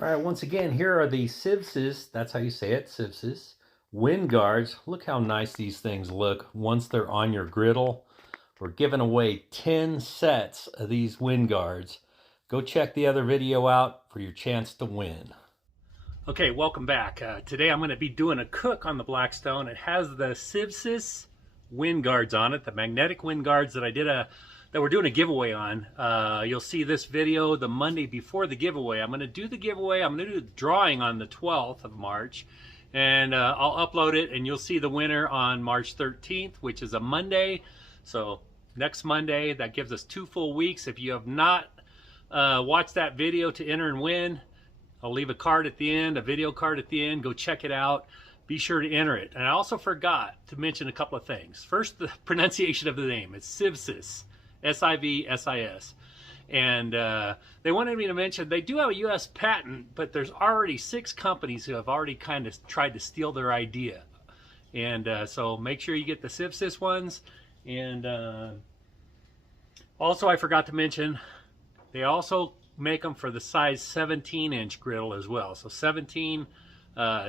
All right, once again, here are the Sivsis, that's how you say it, Sivsis, wind guards. Look how nice these things look once they're on your griddle. We're giving away 10 sets of these wind guards. Go check the other video out for your chance to win. Okay, welcome back. Today I'm going to be doing a cook on the Blackstone. It has the Sivsis wind guards on it, the magnetic wind guards that we're doing a giveaway on. You'll see this video the Monday before the giveaway. I'm going to do the giveaway. I'm going to do the drawing on the 12th of March, and I'll upload it, and you'll see the winner on March 13th, which is a Monday. So next Monday, that gives us 2 full weeks. If you have not watched that video to enter and win, I'll leave a card at the end, a video card at the end. Go check it out. Be sure to enter it. And I also forgot to mention a couple of things. First, the pronunciation of the name. It's Sivsis. S-I-V-S-I-S. And they wanted me to mention they do have a U.S. patent, but there's already 6 companies who have already kind of tried to steal their idea. And so make sure you get the Sivsis ones. And also I forgot to mention, they also make them for the size 17-inch griddle as well. So 17,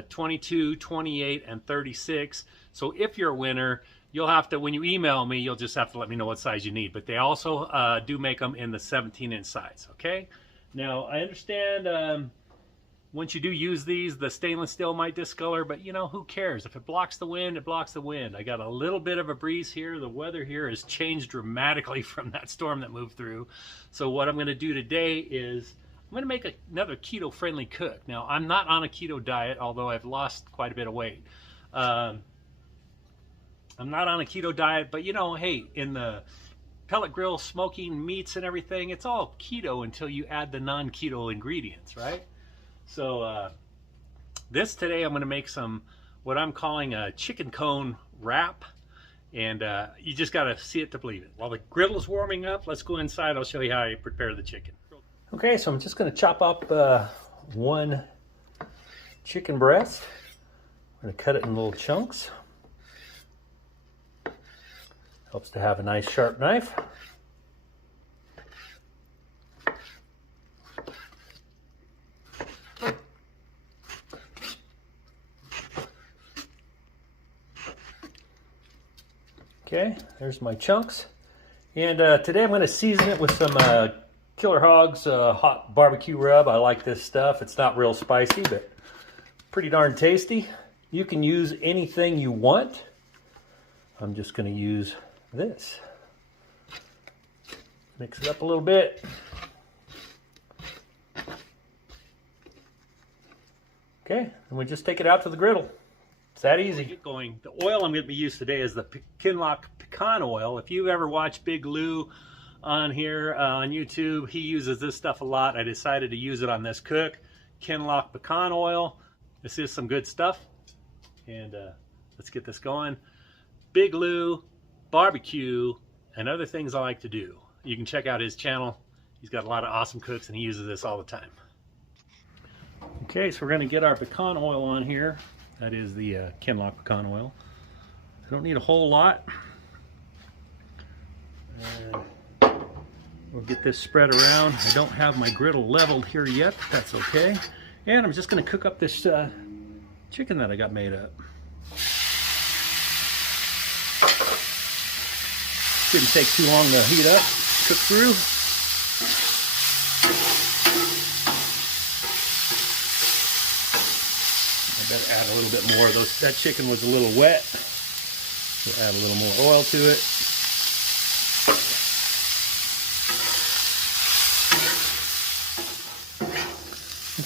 22, 28, and 36. So if you're a winner, you'll have to, when you email me, you'll just have to let me know what size you need. But they also do make them in the 17-inch size, okay? Now, I understand once you do use these, the stainless steel might discolor, but you know, who cares? If it blocks the wind, it blocks the wind. I got a little bit of a breeze here. The weather here has changed dramatically from that storm that moved through. So what I'm gonna do today is I'm gonna make another keto-friendly cook. Now, I'm not on a keto diet, although I've lost quite a bit of weight. I'm not on a keto diet, but you know, hey, in the pellet grill, smoking meats and everything, it's all keto until you add the non-keto ingredients, right? So today I'm going to make some, what I'm calling a chicken cone wrap, and you just got to see it to believe it. While the griddle is warming up, let's go inside. I'll show you how I prepare the chicken. Okay, so I'm just going to chop up one chicken breast. I'm going to cut it in little chunks. Helps to have a nice sharp knife. Okay, there's my chunks. And today I'm going to season it with some Killer Hogs hot barbecue rub. I like this stuff. It's not real spicy, but pretty darn tasty. You can use anything you want. I'm just going to use this. Mix it up a little bit. Okay, and we just take it out to the griddle. It's that easy. Get going. The oil I'm going to be using today is the Kinlock pecan oil. If you've ever watched Big Lou on here on YouTube, he uses this stuff a lot. I decided to use it on this cook. Kinlock pecan oil. This is some good stuff. And let's get this going. Big Lou, barbecue, and other things I like to do. You can check out his channel. He's got a lot of awesome cooks and he uses this all the time. Okay, so we're going to get our pecan oil on here. That is the Kinlock pecan oil. I don't need a whole lot. And we'll get this spread around. I don't have my griddle leveled here yet, but that's okay. And I'm just going to cook up this chicken that I got made up. Shouldn't take too long to heat up, cook through. I better add a little bit more. That chicken was a little wet. We'll add a little more oil to it.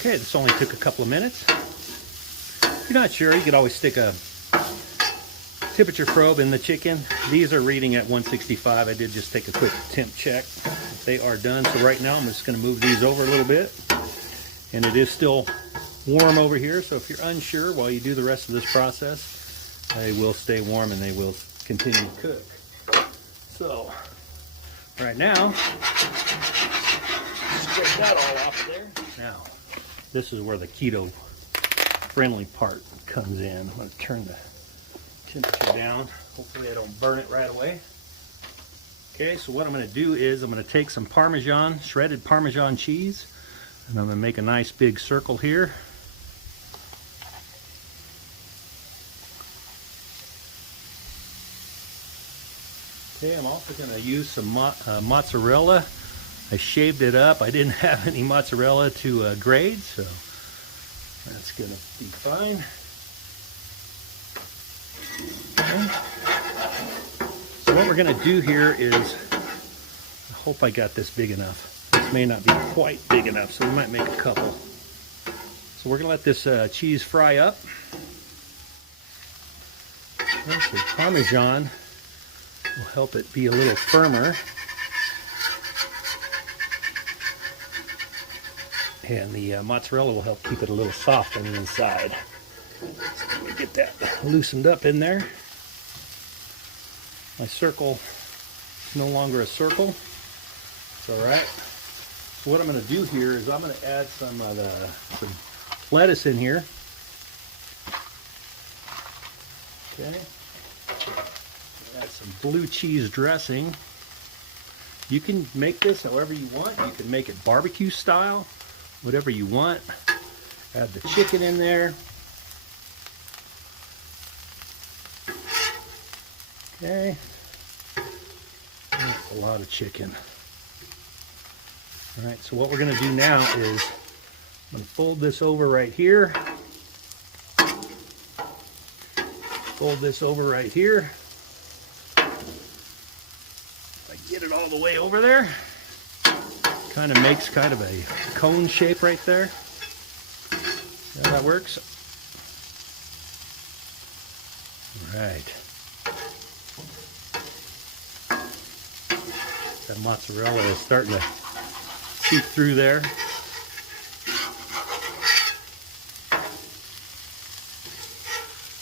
Okay, this only took a couple of minutes. If you're not sure, you could always stick a temperature probe in the chicken. These are reading at 165. I did just take a quick temp check. They are done. So right now I'm just going to move these over a little bit. And it is still warm over here. So if you're unsure while you do the rest of this process, they will stay warm and they will continue to cook. So right now, scrape that all off of there. Now, this is where the keto friendly part comes in. I'm going to turn the temperature down. Hopefully I don't burn it right away. Okay, so what I'm going to do is I'm going to take some Parmesan, shredded Parmesan cheese. And I'm going to make a nice big circle here. Okay, I'm also going to use some mozzarella. I shaved it up. I didn't have any mozzarella to grade, so that's going to be fine. Okay. So what we're going to do here is, I hope I got this big enough. This may not be quite big enough, so we might make a couple. So we're going to let this cheese fry up. Okay, so Parmesan will help it be a little firmer. And the mozzarella will help keep it a little soft on the inside. So let me get that loosened up in there. My circle is no longer a circle. It's all right. So what I'm going to do here is I'm going to add some lettuce in here. Okay. Add some blue cheese dressing. You can make this however you want. You can make it barbecue style, whatever you want. Add the chicken in there. Okay. That's a lot of chicken. All right, so what we're going to do now is I'm going to fold this over right here. Fold this over right here. If I get it all the way over there, kind of makes kind of a cone shape right there. See how that works? All right. That mozzarella is starting to seep through there.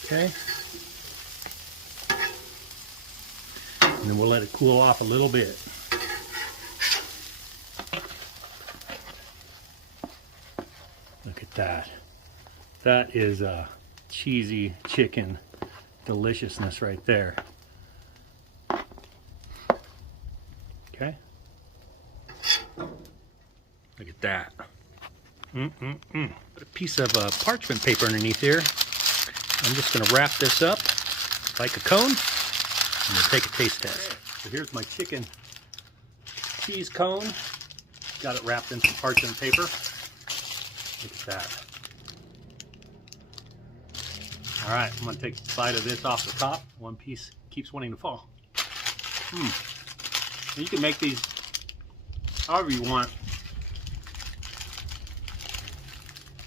Okay. And then we'll let it cool off a little bit. Look at that. That is a cheesy chicken deliciousness right there. Okay. Look at that. Put a piece of parchment paper underneath here. I'm just going to wrap this up like a cone, and we'll take a taste test. So here's my chicken cheese cone. Got it wrapped in some parchment paper. Look at that. All right, I'm going to take the side of this off the top. One piece keeps wanting to fall. You can make these however you want.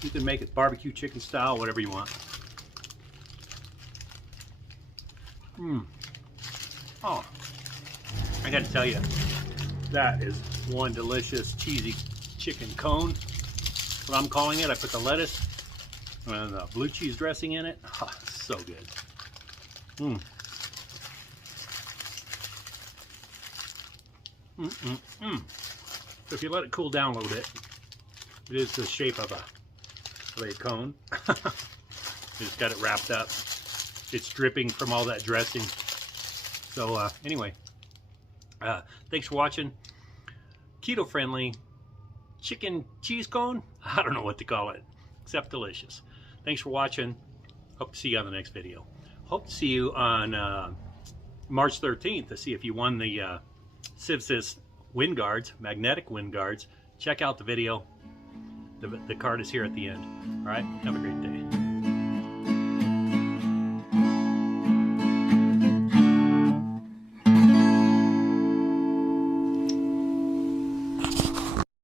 You can make it barbecue chicken style, whatever you want. Oh, I got to tell you, that is one delicious cheesy chicken cone. That's what I'm calling it. I put the lettuce and the blue cheese dressing in it. Oh, so good. So if you let it cool down a little bit, it is the shape of a cone. You just got it wrapped up. It's dripping from all that dressing. So anyway, thanks for watching. Keto friendly chicken cheese cone. I don't know what to call it, except delicious. Thanks for watching. Hope to see you on the next video. Hope to see you on March 13th to see if you won the Civsys wind guards, magnetic wind guards. Check out the video. The card is here at the end. All right, have a great day.